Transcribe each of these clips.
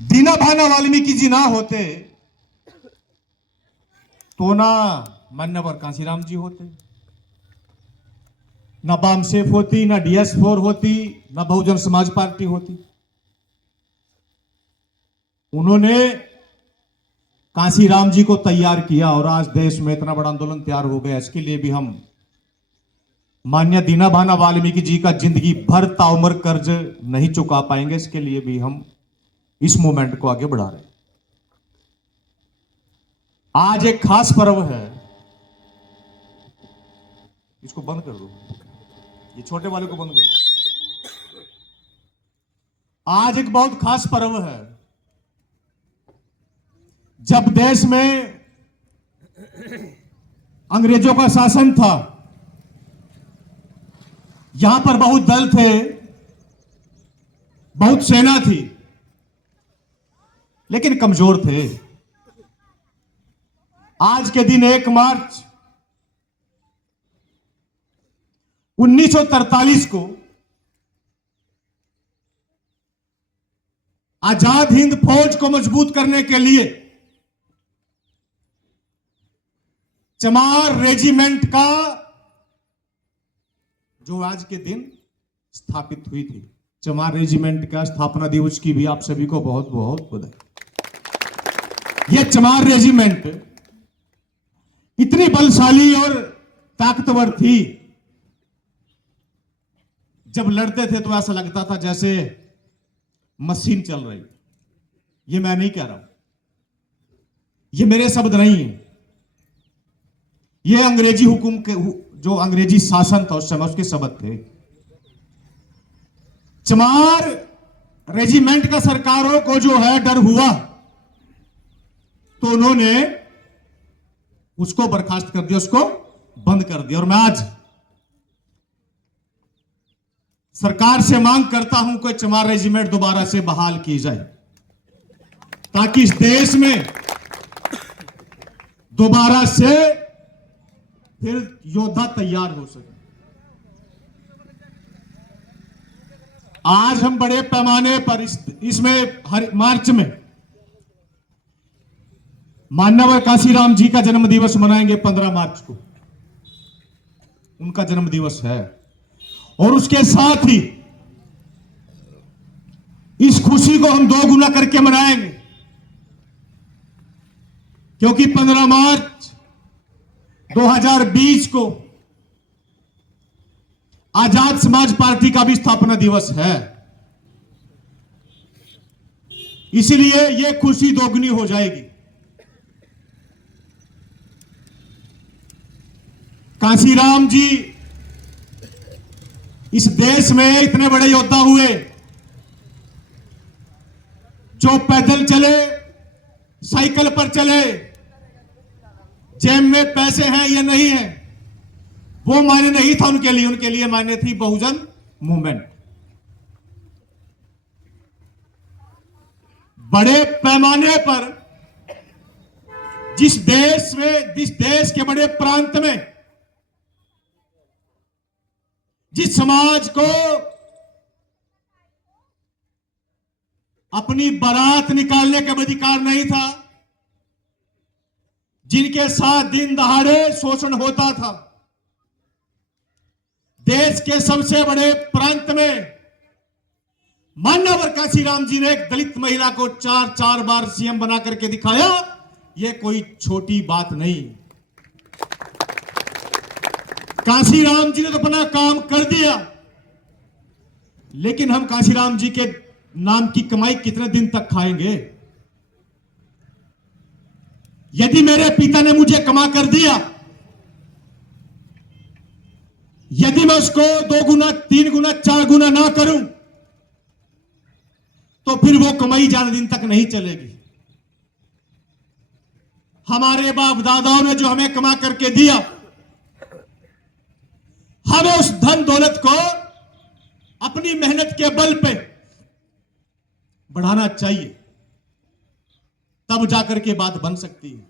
दीना भाना वाल्मीकि जी ना होते तो ना मान्यवर कांशीराम जी होते, ना बामसेफ होती, ना DS4 होती, ना बहुजन समाज पार्टी होती। उन्होंने कांशीराम जी को तैयार किया और आज देश में इतना बड़ा आंदोलन तैयार हो गया। इसके लिए भी हम मान्य दीना भाना वाल्मीकि जी का जिंदगी भर ताउम्र कर्ज नहीं चुका पाएंगे। इसके लिए भी हम इस मूवमेंट को आगे बढ़ा रहे हैं। आज एक खास पर्व है, इसको बंद कर दो, ये छोटे वाले को बंद कर दो। आज एक बहुत खास पर्व है जब देश में अंग्रेजों का शासन था। यहां पर बहुत दल थे, बहुत सेना थी, लेकिन कमजोर थे। आज के दिन 1 मार्च 1943 को आजाद हिंद फौज को मजबूत करने के लिए चमार रेजिमेंट का जो आज के दिन स्थापित हुई थी, चमार रेजिमेंट का स्थापना दिवस की भी आप सभी को बहुत बहुत बधाई। यह चमार रेजिमेंट इतनी बलशाली और ताकतवर थी, जब लड़ते थे तो ऐसा लगता था जैसे मशीन चल रही। ये मैं नहीं कह रहा हूं, ये मेरे शब्द नहीं है, ये अंग्रेजी हुकुम के जो अंग्रेजी शासन था उस समय उसके शब्द थे। चमार रेजिमेंट का सरकारों को जो है डर हुआ तो उन्होंने उसको बर्खास्त कर दिया, उसको बंद कर दिया। और मैं आज सरकार से मांग करता हूं कि चमार रेजिमेंट दोबारा से बहाल की जाए, ताकि इस देश में दोबारा से फिर योद्धा तैयार हो सके। आज हम बड़े पैमाने पर इसमें हर मार्च में मान्यवर कांशीराम जी का जन्म दिवस मनाएंगे। 15 मार्च को उनका जन्म दिवस है और उसके साथ ही इस खुशी को हम 2 गुना करके मनाएंगे, क्योंकि 15 मार्च 2020 को आजाद समाज पार्टी का भी स्थापना दिवस है। इसलिए यह खुशी दोगुनी हो जाएगी। कांशीराम जी इस देश में इतने बड़े योद्धा हुए जो पैदल चले, साइकिल पर चले, जेब में पैसे हैं या नहीं है वो मायने नहीं था उनके लिए। उनके लिए मायने थी बहुजन मूवमेंट। बड़े पैमाने पर जिस देश के बड़े प्रांत में जिस समाज को अपनी बारात निकालने का अधिकार नहीं था, जिनके साथ दिन दहाड़े शोषण होता था, देश के सबसे बड़े प्रांत में मान्यवर कांशीराम जी ने एक दलित महिला को 4 बार CM बना करके दिखाया। यह कोई छोटी बात नहीं। कांशीराम जी ने तो अपना काम कर दिया, लेकिन हम कांशीराम जी के नाम की कमाई कितने दिन तक खाएंगे? यदि मेरे पिता ने मुझे कमा कर दिया, यदि मैं उसको 2 गुना 3 गुना 4 गुना ना करूं तो फिर वो कमाई ज्यादा दिन तक नहीं चलेगी। हमारे बाप दादाओं ने जो हमें कमा करके दिया, हमें उस धन दौलत को अपनी मेहनत के बल पे बढ़ाना चाहिए, तब जाकर के बात बन सकती है।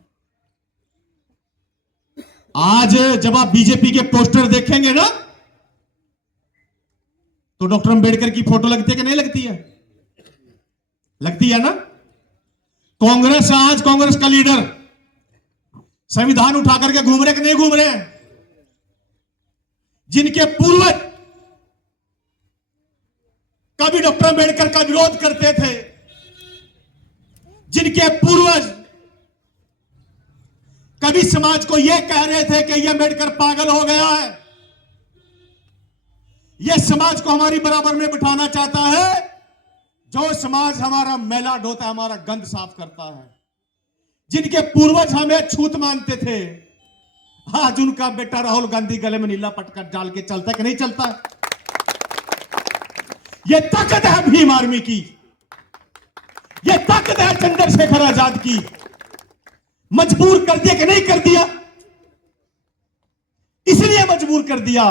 आज जब आप बीजेपी के पोस्टर देखेंगे ना तो डॉक्टर अंबेडकर की फोटो लगती है कि नहीं लगती है? लगती है ना? कांग्रेस आज कांग्रेस का लीडर संविधान उठा करके घूम रहे कि नहीं घूम रहे? जिनके पूर्वज कभी डॉक्टर अंबेडकर का विरोध करते थे, जिनके पूर्वज कभी समाज को यह कह रहे थे कि यह अंबेडकर पागल हो गया है, यह समाज को हमारी बराबर में बिठाना चाहता है, जो समाज हमारा मैला ढोता है, हमारा गंद साफ करता है, जिनके पूर्वज हमें छूत मानते थे, आज उनका बेटा राहुल गांधी गले में नीला पटका डाल के चलता है कि नहीं चलता है? यह ताकत है भीम आर्मी की, यह ताकत है चंद्रशेखर आजाद की। मजबूर कर दिया कि नहीं कर दिया? इसलिए मजबूर कर दिया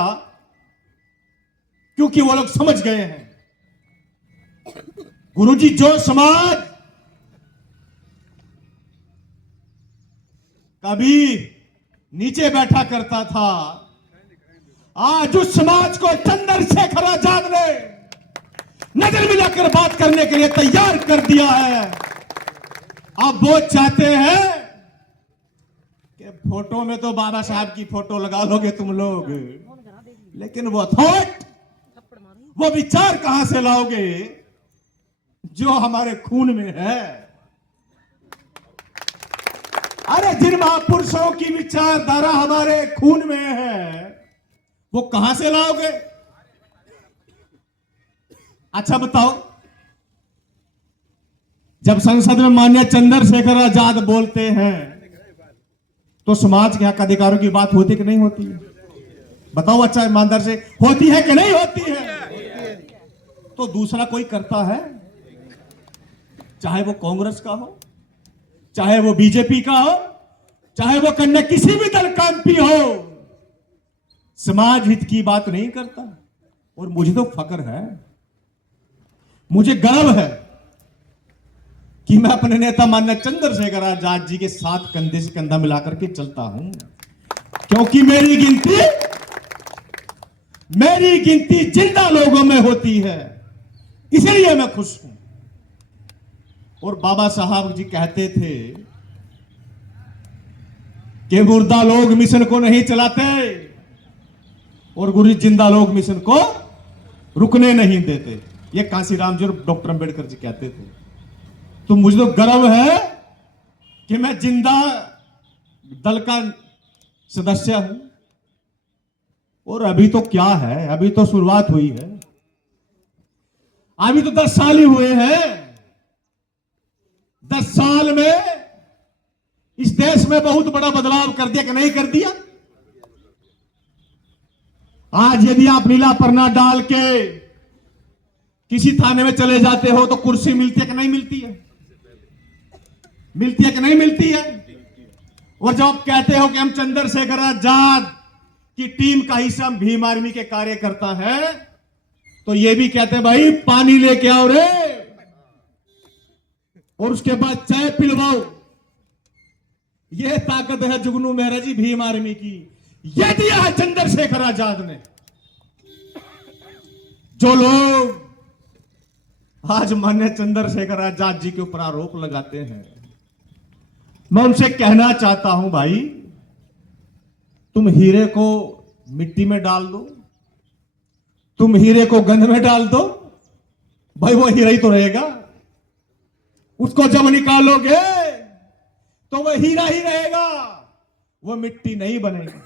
क्योंकि वो लोग समझ गए हैं गुरुजी, जो समाज कभी नीचे बैठा करता था, आज उस समाज को चंद्रशेखर आजाद ने नजर मिलाकर बात करने के लिए तैयार कर दिया है। अब वो चाहते हैं कि फोटो में तो बाबा साहब की फोटो लगा लोगे तुम लोग, लेकिन वो थॉट, वो विचार कहां से लाओगे जो हमारे खून में है? अरे जिन महापुरुषों की विचारधारा हमारे खून में है, वो कहां से लाओगे? अच्छा बताओ, जब संसद में माननीय चंद्रशेखर आजाद बोलते हैं तो समाज के हक अधिकारों की बात होती कि नहीं होती है? बताओ अच्छा ईमानदार से, होती है कि नहीं होती है? तो दूसरा कोई करता है, चाहे वो कांग्रेस का हो, चाहे वो बीजेपी का हो, चाहे वो कन्या किसी भी दल का एमपी हो, समाज हित की बात नहीं करता। और मुझे तो फक्र है, मुझे गर्व है कि मैं अपने नेता माननीय चंद्रशेखर आजाद जी के साथ कंधे से कंधा मिलाकर के चलता हूं, क्योंकि मेरी गिनती जिंदा लोगों में होती है, इसलिए मैं खुश हूं। और बाबा साहब जी कहते थे कि मुर्दा लोग मिशन को नहीं चलाते और गुरु जिंदा लोग मिशन को रुकने नहीं देते। ये कांसीराम जी और डॉक्टर अंबेडकर जी कहते थे। तो मुझे तो गर्व है कि मैं जिंदा दल का सदस्य हूं। और अभी तो क्या है, अभी तो शुरुआत हुई है, अभी तो 10 साल ही हुए हैं। 10 साल में इस देश में बहुत बड़ा बदलाव कर दिया कि नहीं कर दिया? आज यदि आप नीला परना डाल के किसी थाने में चले जाते हो तो कुर्सी मिलती है कि नहीं मिलती है? मिलती है कि नहीं मिलती है? और जब आप कहते हो कि हम चंद्रशेखर आजाद की टीम का हिस्सा, हम भीम आर्मी के कार्यकर्ता है, तो ये भी कहते हैं भाई पानी लेके आओ रे, और उसके बाद चाय पिलवाओ। यह ताकत है जुगनू मेहरा जी भीम आर्मी की। यह दिया है चंद्रशेखर आजाद ने। जो लोग आज माननीय चंद्रशेखर आजाद जी के ऊपर आरोप लगाते हैं, मैं उनसे कहना चाहता हूं भाई, तुम हीरे को मिट्टी में डाल दो, तुम हीरे को गंध में डाल दो, भाई वो हीरा ही तो रहेगा। उसको जब निकालोगे तो वह हीरा ही रहेगा, वो मिट्टी नहीं बनेगा।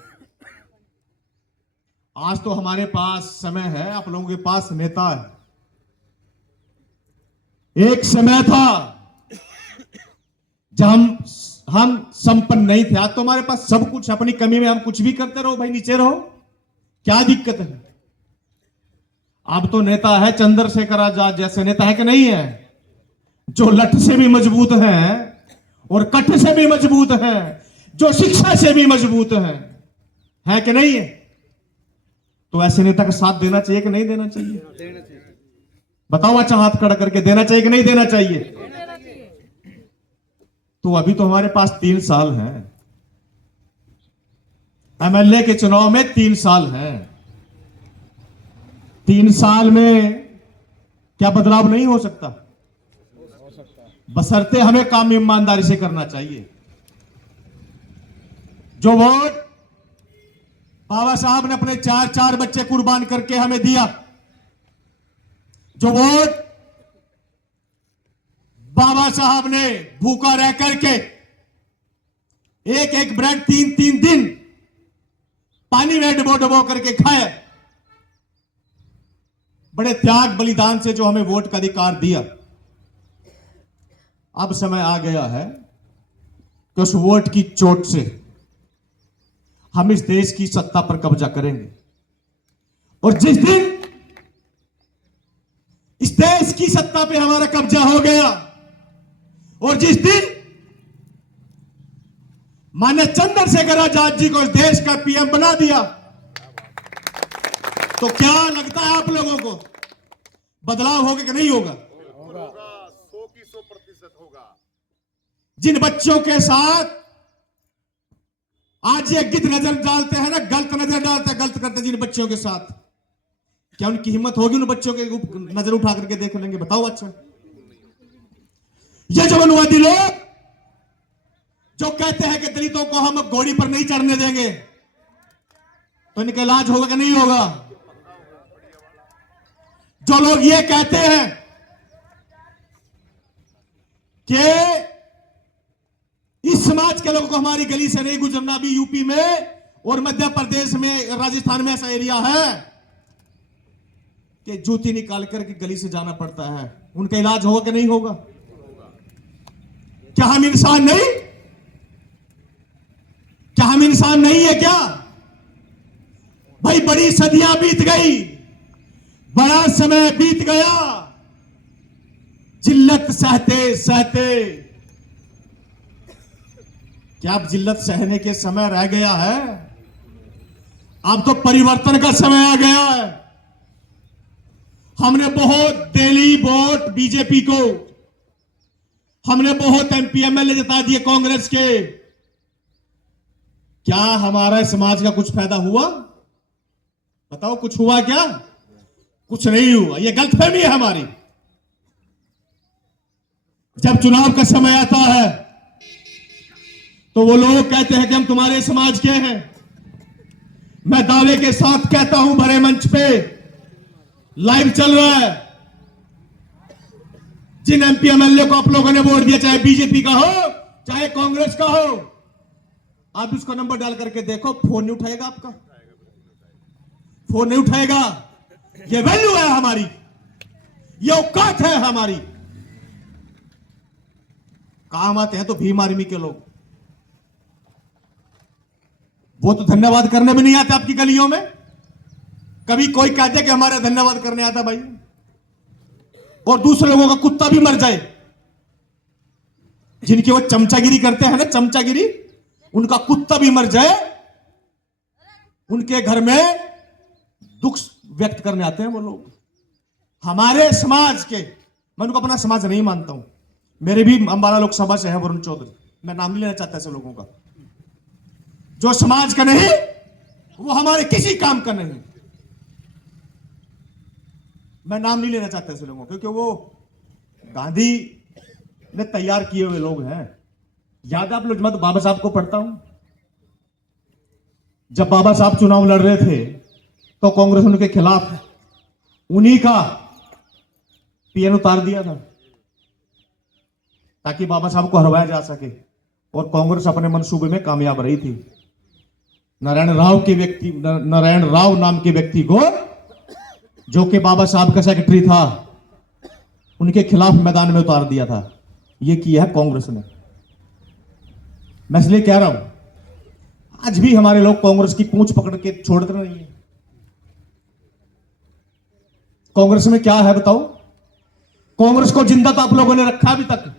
आज तो हमारे पास समय है, आप लोगों के पास नेता है। एक समय था जब हम संपन्न नहीं थे, आज तो हमारे पास सब कुछ। अपनी कमी में हम कुछ भी करते रहो भाई, नीचे रहो, क्या दिक्कत है? अब तो नेता है चंद्रशेखर आजाद जैसे नेता है कि नहीं है, जो लठ से भी मजबूत है और कठ से भी मजबूत है, जो शिक्षा से भी मजबूत है कि नहीं है? तो ऐसे नेता का साथ देना चाहिए कि नहीं देना चाहिए? देना चाहिए। बताओ अच्छा हाथ खड़ा करके, देना चाहिए कि नहीं देना चाहिए? देना चाहिए। तो अभी तो हमारे पास 3 साल हैं, एमएलए के चुनाव में 3 साल हैं। 3 साल में क्या बदलाव नहीं हो सकता? बशर्ते हमें काम ईमानदारी से करना चाहिए। जो वोट बाबा साहब ने अपने 4 बच्चे कुर्बान करके हमें दिया, जो वोट बाबा साहब ने भूखा रह करके एक ब्रेड 3 दिन पानी में डबो डबो करके खाए, बड़े त्याग बलिदान से जो हमें वोट का अधिकार दिया, अब समय आ गया है कि उस वोट की चोट से हम इस देश की सत्ता पर कब्जा करेंगे। और जिस दिन इस देश की सत्ता पे हमारा कब्जा हो गया और जिस दिन माननीय चंद्रशेखर आजाद जी को इस देश का पीएम बना दिया, तो क्या लगता है आप लोगों को बदलाव होगा कि नहीं होगा? होगा, 100% होगा। जिन बच्चों के साथ आज ये गिद्ध नजर डालते हैं ना, गलत नजर डालते हैं, गलत करते हैं जिन बच्चों के साथ, क्या उनकी हिम्मत होगी उन बच्चों के नजर उठा करके देख लेंगे? बताओ। अच्छा, ये जो अनुवादी लोग जो कहते हैं कि दलितों को हम घोड़ी पर नहीं चढ़ने देंगे, तो इनका इलाज होगा कि नहीं होगा? जो लोग ये कहते हैं कि इस समाज के लोगों को हमारी गली से नहीं गुजरना, भी यूपी में और मध्य प्रदेश में, राजस्थान में ऐसा एरिया है कि जूती निकाल करके गली से जाना पड़ता है, उनका इलाज होगा कि नहीं होगा? क्या हम इंसान नहीं? क्या हम इंसान नहीं है क्या? भाई बड़ी सदियां बीत गई, बड़ा समय बीत गया, जिल्लत सहते सहते क्या अब जिल्लत सहने के समय रह गया है? अब तो परिवर्तन का समय आ गया है। हमने बहुत दिली वोट बीजेपी को, हमने बहुत एमपी एमएलए जिता दिए कांग्रेस के, क्या हमारा समाज का कुछ फायदा हुआ? बताओ, कुछ हुआ क्या? कुछ नहीं हुआ। यह गलतफहमी है हमारी। जब चुनाव का समय आता है तो वो लोग कहते हैं कि हम तुम्हारे समाज के हैं। मैं दावे के साथ कहता हूं, भरे मंच पे लाइव चल रहा है, जिन एमपी एमएलए को आप लोगों ने वोट दिया, चाहे बीजेपी का हो चाहे कांग्रेस का हो, आप उसको नंबर डाल करके देखो, फोन नहीं उठाएगा आपका, फोन नहीं उठाएगा। ये वैल्यू है हमारी, ये औकात है हमारी। काम आते हैं तो भीम आर्मी के लोग, वो तो धन्यवाद करने भी नहीं आते आपकी गलियों में। कभी कोई कहते कि हमारा धन्यवाद करने आता भाई, और दूसरे लोगों का कुत्ता भी मर जाए, जिनकी वो चमचागिरी करते हैं ना, चमचागिरी, उनका कुत्ता भी मर जाए, उनके घर में दुख व्यक्त करने आते हैं वो लोग। हमारे समाज के, मैं उनको अपना समाज नहीं मानता हूं, मेरे भी अंबाला लोकसभा से है वरुण चौधरी, मैं नाम नहीं लेना चाहता ऐसे लोगों का। जो समाज का नहीं वो हमारे किसी काम का नहीं। मैं नाम नहीं लेना चाहता ऐसे लोगों, क्योंकि वो गांधी ने तैयार किए हुए लोग हैं। याद है आप लोग, मैं तो बाबा साहब को पढ़ता हूं, जब बाबा साहब चुनाव लड़ रहे थे तो कांग्रेस उनके खिलाफ उन्हीं का पीएन उतार दिया था ताकि बाबा साहब को हरवाया जा सके, और कांग्रेस अपने मंसूबे में कामयाब रही थी। नारायण राव नाम के व्यक्ति को, जो कि बाबा साहब का सेक्रेटरी था, उनके खिलाफ मैदान में उतार दिया था। यह किया है कांग्रेस ने। मैं इसलिए कह रहा हूं, आज भी हमारे लोग कांग्रेस की पूंछ पकड़ के छोड़ते नहीं है। कांग्रेस में क्या है बताओ? कांग्रेस को जिंदा तो आप लोगों ने रखा अभी तक।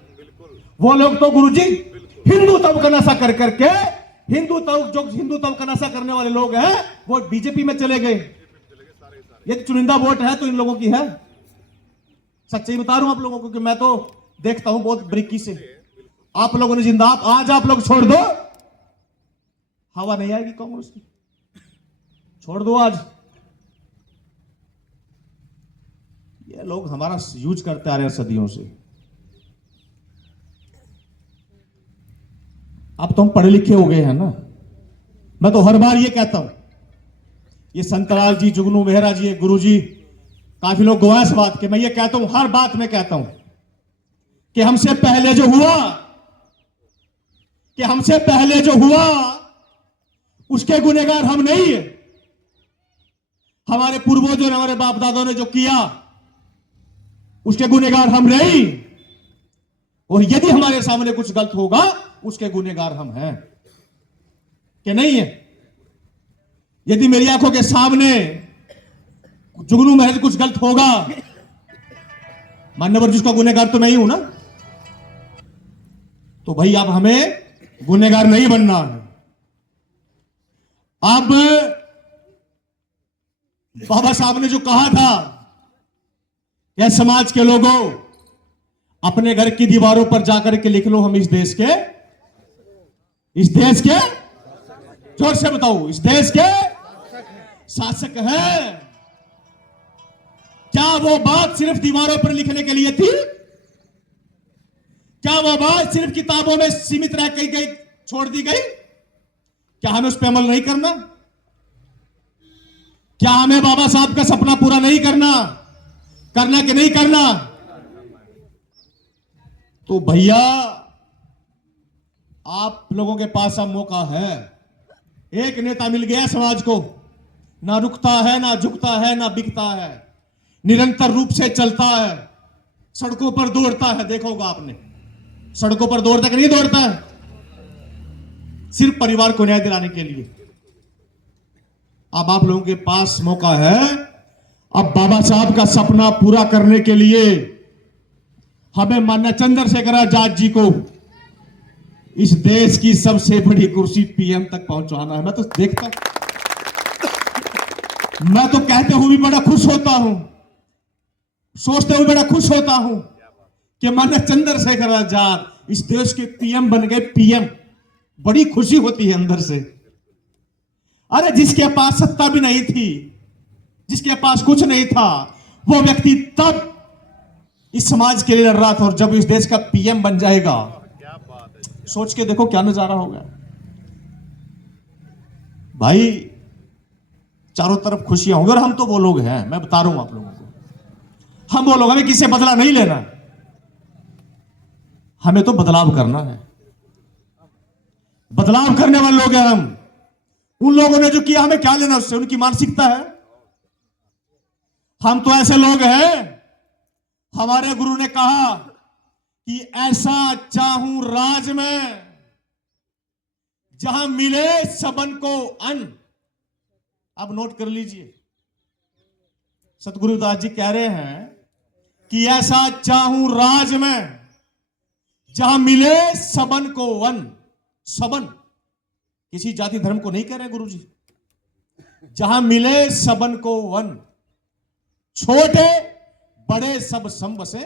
वो लोग तो गुरुजी हिंदुत्व का नशा कर करके, हिंदुत्व का नशा करने वाले लोग हैं, वो बीजेपी में चले गए। ये चुनिंदा वोट है तो इन लोगों की है। सच्चाई बता रहा हूं आप लोगों को कि मैं तो देखता हूं बहुत बारीकी से। आप लोगों ने जिंदा, आज आप लोग छोड़ दो, हवा नहीं आएगी कांग्रेस की। छोड़ दो आज। ये लोग हमारा यूज करते आ रहे हैं सदियों से। अब तो हम पढ़े लिखे हो गए हैं ना। मैं तो हर बार ये कहता हूं, ये संतलाल जी, जुगनू मेहरा जी, गुरु जी, काफी लोग गवाह इस बात के। मैं ये कहता हूं, हर बात में कहता हूं कि हमसे पहले जो हुआ उसके गुनहगार हम नहीं है। हमारे पूर्वजों ने, हमारे बाप दादों ने जो किया उसके गुनहगार हम नहीं। और यदि हमारे सामने कुछ गलत होगा उसके गुनहगार हम हैं कि नहीं है। यदि मेरी आंखों के सामने जुगनू महज कुछ गलत होगा, मान्यवर जिसका गुनहगार तो मैं ही हूं ना। तो भाई अब हमें गुनहगार नहीं बनना है। अब बाबा साहब ने जो कहा था, यह समाज के लोगों अपने घर की दीवारों पर जाकर के लिख लो, हम इस देश के जोर से बताओ, इस देश के शासक हैं। क्या वो बात सिर्फ दीवारों पर लिखने के लिए थी? क्या वो बात सिर्फ किताबों में सीमित रह गई, छोड़ दी गई? क्या हमें उस पर अमल नहीं करना? क्या हमें बाबा साहब का सपना पूरा नहीं करना कि नहीं करना? तो भैया आप लोगों के पास अब मौका है। एक नेता मिल गया समाज को, ना रुकता है, ना झुकता है, ना बिकता है, निरंतर रूप से चलता है, सड़कों पर दौड़ता है। देखोगा आपने, सड़कों पर दौड़ता कि नहीं दौड़ता है, सिर्फ परिवार को न्याय दिलाने के लिए। अब आप लोगों के पास मौका है। अब बाबा साहब का सपना पूरा करने के लिए हमें माननीय चंद्रशेखर आजाद जी को इस देश की सबसे बड़ी कुर्सी पीएम तक पहुंचाना है। मैं तो देखता, मैं तो कहते हुए भी बड़ा खुश होता हूं, सोचते हुए बड़ा खुश होता हूं कि माननीय चंद्रशेखर आजाद इस देश के पीएम बन गए। पीएम, बड़ी खुशी होती है अंदर से। अरे जिसके पास सत्ता भी नहीं थी, जिसके पास कुछ नहीं था, वो व्यक्ति तब इस समाज के लिए लड़ रहा था, और जब इस देश का पीएम बन जाएगा, सोच के देखो क्या नजारा होगा भाई। चारों तरफ खुशियां होंगी। और हम तो वो लोग हैं, मैं बता रहा हूं आप लोगों को, हम वो लोग, हमें किसी से बदला नहीं लेना, हमें तो बदलाव करना है। बदलाव करने वाले लोग हैं हम। उन लोगों ने जो किया हमें क्या लेना उससे, उनकी मानसिकता है। हम तो ऐसे लोग हैं, हमारे गुरु ने कहा कि ऐसा चाहूं राज में जहां मिले सबन को अन्न। अब नोट कर लीजिए, सतगुरुदास जी कह रहे हैं कि ऐसा चाहूं राज में जहां मिले सबन को अन्न। सबन किसी जाति धर्म को नहीं कह रहे गुरु जी। जहां मिले सबन को अन्न, छोटे बड़े सब सम बसे,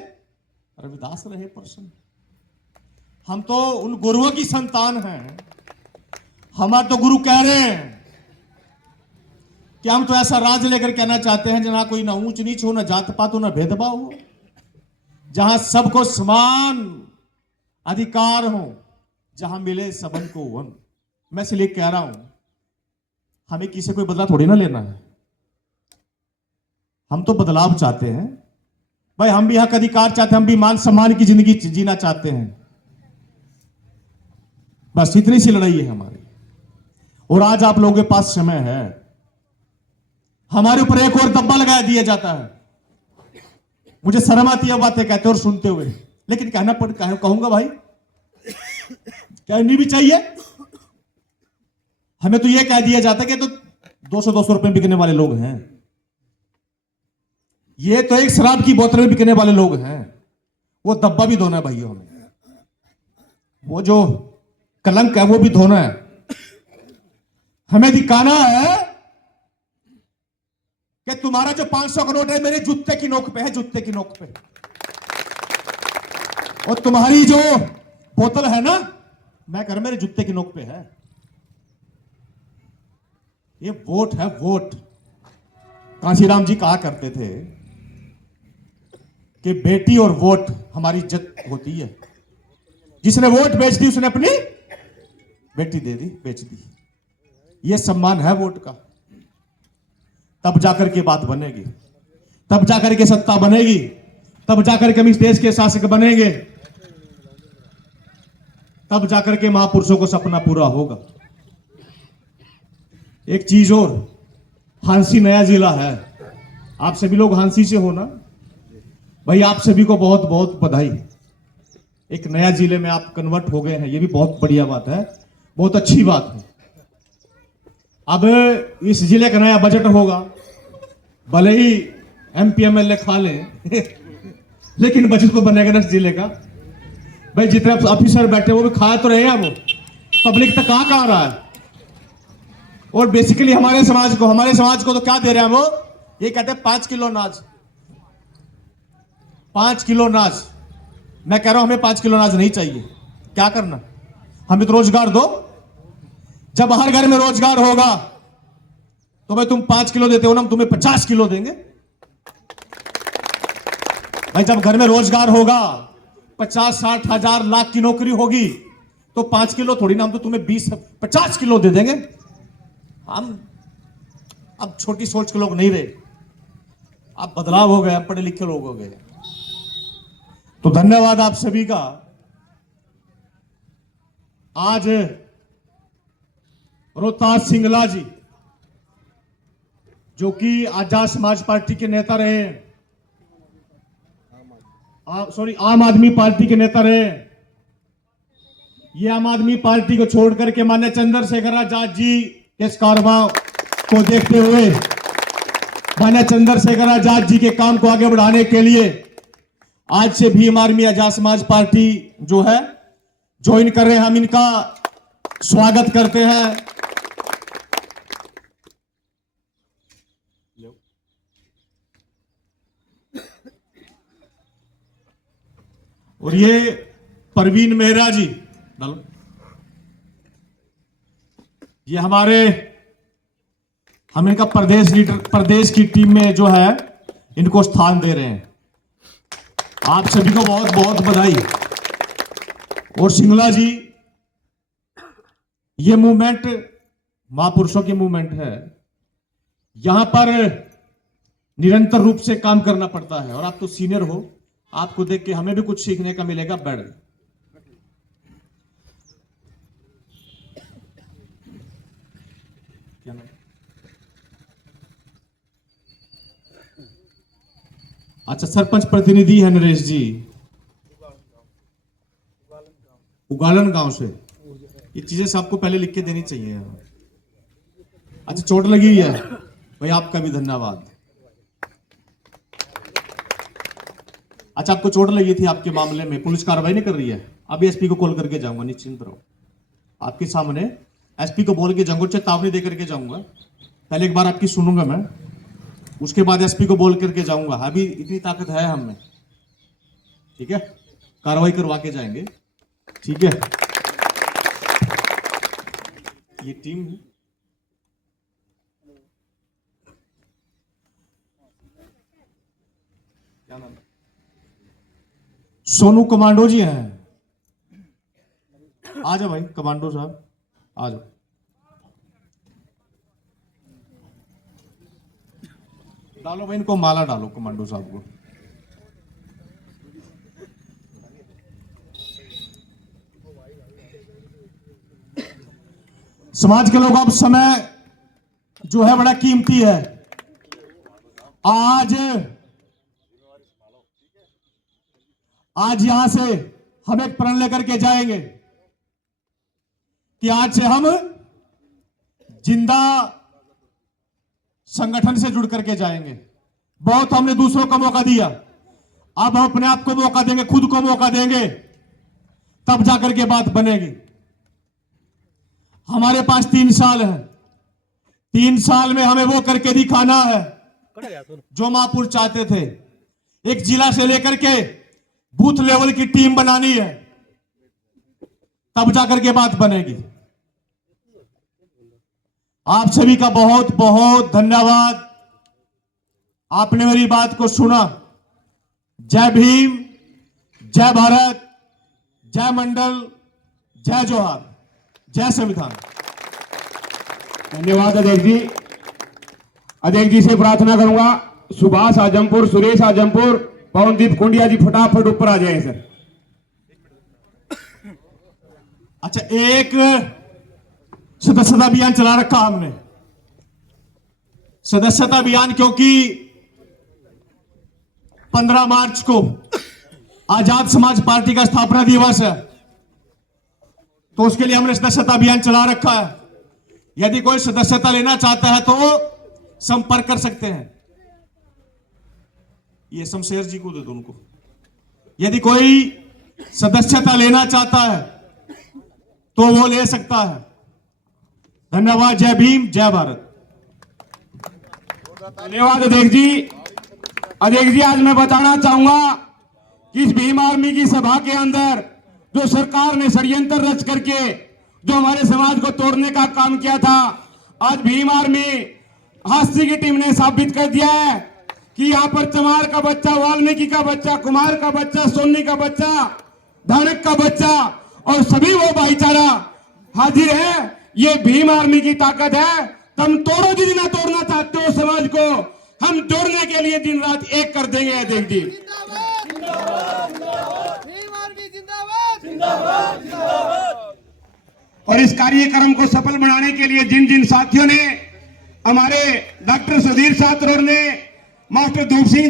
रविदास रहे प्रसन्न। हम तो उन गुरुओं की संतान हैं। हमारे तो गुरु कह रहे हैं कि हम तो ऐसा राज लेकर कहना चाहते हैं जहां कोई ना ऊंच नीच हो, ना जात पात हो, ना भेदभाव हो, जहां सबको समान अधिकार हो, जहां मिले सबन को वन। मैं इसलिए कह रहा हूं, हमें किसी कोई बदला थोड़ी ना लेना है। हम तो बदलाव चाहते हैं भाई। हम भी हक अधिकार चाहते हैं, हम भी मान सम्मान की जिंदगी जीना चाहते हैं। बस इतनी सी लड़ाई है हमारी। और आज आप लोगों के पास समय है। हमारे ऊपर एक और दब्बा लगा दिया जाता है। मुझे शर्म आती है बातें कहते और सुनते हुए, लेकिन कहूंगा भाई, कहनी भी चाहिए। हमें तो यह कह दिया जाता है कि तो 200-200 रुपए बिकने वाले लोग हैं। ये तो एक शराब की बोतल में बिकने वाले लोग हैं। वो दब्बा भी धोना है भाइयों हमें। वो जो कलंक है वो भी धोना है। हमें दिखाना है कि तुम्हारा जो 500 का नोट है मेरे जूते की नोक पे है, जूते की नोक पे। और तुम्हारी जो बोतल है ना, मैं कह रहा मेरे जूते की नोक पे है। ये वोट है, वोट। कांशीराम जी कहा करते थे कि बेटी और वोट हमारी इज्जत होती है। जिसने वोट बेच दी उसने अपनी बेटी दे दी, बेच दी। ये सम्मान है वोट का। तब जाकर के बात बनेगी, तब जाकर के सत्ता बनेगी, तब जाकर के हम इस देश के शासक बनेंगे, तब जाकर के महापुरुषों को सपना पूरा होगा। एक चीज और, हांसी नया जिला है। आप सभी लोग हांसी से हो ना भाई, आप सभी को बहुत बहुत बधाई। एक नया जिले में आप कन्वर्ट हो गए हैं, ये भी बहुत बढ़िया बात है, बहुत अच्छी बात है। अब इस जिले का नया बजट होगा, भले ही एमपी एमएलए खा लें लेकिन बजट तो बनेगा ना इस जिले का। भाई जितने ऑफिसर बैठे वो भी खा तो रहे हैं, वो पब्लिक तक कहां रहा है। और बेसिकली हमारे समाज को तो क्या दे रहे हैं वो, ये कहते हैं 5 किलो अनाज, 5 किलो अनाज। मैं कह रहा हूं हमें 5 किलो अनाज नहीं चाहिए। क्या करना, हमें तो रोजगार दो। जब हर घर में रोजगार होगा तो भाई तुम 5 किलो देते हो ना, हम तुम्हें 50 किलो देंगे। भाई जब घर में रोजगार होगा, 50-60 हजार लाख की नौकरी होगी, तो 5 किलो थोड़ी ना, हम तो तुम्हें 20-50 किलो दे देंगे। हम अब छोटी सोच के लोग नहीं रहे, अब बदलाव हो गए, अब पढ़े लिखे लोग हो गए। तो धन्यवाद आप सभी का। आज रोहतास सिंगला जी जो कि आजाद समाज पार्टी के नेता रहे, आम आदमी पार्टी के नेता रहे, ये आम आदमी पार्टी को छोड़ करके माननीय चंद्रशेखर आजाद जी के इस कारवां को देखते हुए, माननीय चंद्रशेखर आजाद जी के काम को आगे बढ़ाने के लिए आज से भीम आर्मी आजाद समाज पार्टी जो है ज्वाइन कर रहे हैं। हम इनका स्वागत करते हैं। और ये परवीन मेहरा जी, ये हम इनका प्रदेश की टीम में जो है इनको स्थान दे रहे हैं। आप सभी को बहुत बहुत बधाई। और सिंगला जी, ये मूवमेंट महापुरुषों की मूवमेंट है, यहां पर निरंतर रूप से काम करना पड़ता है। और आप तो सीनियर हो, आपको देख के हमें भी कुछ सीखने का मिलेगा। बैठ क्या नाम? अच्छा, सरपंच प्रतिनिधि है नरेश जी, उगालन गांव से। ये चीजें सबको पहले लिख के देनी चाहिए। अच्छा, चोट लगी हुई है भाई, आपका भी धन्यवाद। अच्छा, आपको चोट लगी थी, आपके मामले में पुलिस कार्रवाई नहीं कर रही है। अभी एसपी को कॉल करके जाऊंगा, निश्चिंत रहो। आपके सामने एसपी को बोल के जाऊंगा, चेतावनी दे करके जाऊंगा। पहले एक बार आपकी सुनूंगा मैं, उसके बाद एसपी को बोल करके जाऊंगा। अभी इतनी ताकत है हम में, ठीक है, कार्रवाई करवा के जाएंगे, ठीक है। ये टीम है, क्या नाम? सोनू कमांडो जी हैं। आ जाओ भाई कमांडो साहब, आ जाओ। डालो भाई इनको माला डालो, कमांडो साहब को। समाज के लोग, अब समय जो है बड़ा कीमती है। आज यहां से हम एक प्रण लेकर के जाएंगे कि आज से हम जिंदा संगठन से जुड़ करके जाएंगे। बहुत हमने दूसरों को मौका दिया, अब हम अपने आप को मौका देंगे, खुद को मौका देंगे, तब जाकर के बात बनेगी। हमारे पास 3 साल है, 3 साल में हमें वो करके दिखाना है जो महापुरुष चाहते थे। एक जिला से लेकर के बूथ लेवल की टीम बनानी है, तब जाकर के बात बनेगी। आप सभी का बहुत बहुत धन्यवाद, आपने मेरी बात को सुना। जय भीम, जय भारत, जय मंडल, जय जोहार। जय संविधान। धन्यवाद अध्यक्ष जी। अध्यक्ष जी से प्रार्थना करूंगा, सुभाष आजमपुर, सुरेश आजमपुर, पवनदीप कुंडिया जी फटाफट ऊपर आ जाए सर। अच्छा, एक सदस्यता अभियान चला रखा हमने, सदस्यता अभियान, क्योंकि 15 मार्च को आजाद समाज पार्टी का स्थापना दिवस है, तो उसके लिए हमने सदस्यता अभियान चला रखा है। यदि कोई सदस्यता लेना चाहता है तो संपर्क कर सकते हैं। ये शमशेर जी को दे दो उनको। यदि कोई सदस्यता लेना चाहता है तो वो ले सकता है। धन्यवाद। जय भीम, जय भारत। धन्यवाद अध्यक्ष जी। अध्यक्ष जी, आज मैं बताना चाहूंगा कि इस भीम आर्मी की सभा के अंदर जो सरकार ने षड्यंत्र रच करके जो हमारे समाज को तोड़ने का काम किया था, आज भीम आर्मी हास्य की टीम ने साबित कर दिया है कि यहाँ पर चमार का बच्चा, वाल्मीकि का बच्चा, कुमार का बच्चा, सोनी का बच्चा, धानक का बच्चा और सभी वो भाईचारा हाजिर है। ये भीम आर्मी की ताकत है। तुम तोड़ो, जितना तोड़ना चाहते हो समाज को, हम जोड़ने के लिए दिन रात एक कर देंगे अध्यक्ष जी। और इस कार्यक्रम को सफल बनाने के लिए जिन जिन साथियों ने, हमारे डॉक्टर सुधीर सातरोड ने, मास्टर धूप सिंह